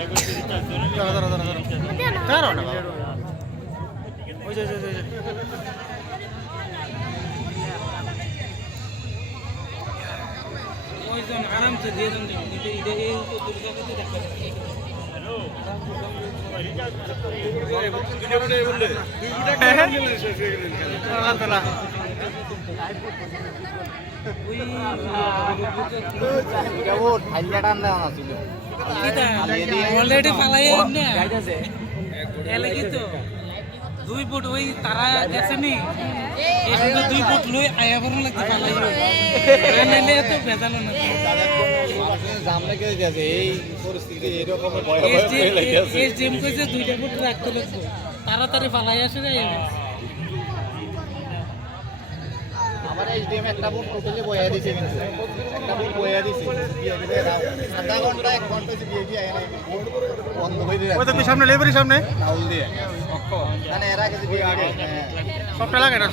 ধরো ধরো ধরো ধরো ধরো না বাবা ওই যে ওই যে, ওই যে ওইজন আরামসে দিয়ে দেন ঈদে এই দুর্গা পুজো দেখতে আলহামদুলিল্লাহ অলরেডি পালাই না? এলাকি তো দুই ফুট ওই তারা গেছে নি? শুধু দুই ফুট লই আয়া বরং লাগতে পালাই নাইলে তো ভেজালো না। তাড়াতাড়ি পালাই আসে রে। আমার এইচডিএম একটা বুট টোটালি বয়া দিছে। কিন্তু ওই সামনে লেবারি সামনে? মানে এর আগে যে বিয়ে দিয়ে সবটা লাগে না।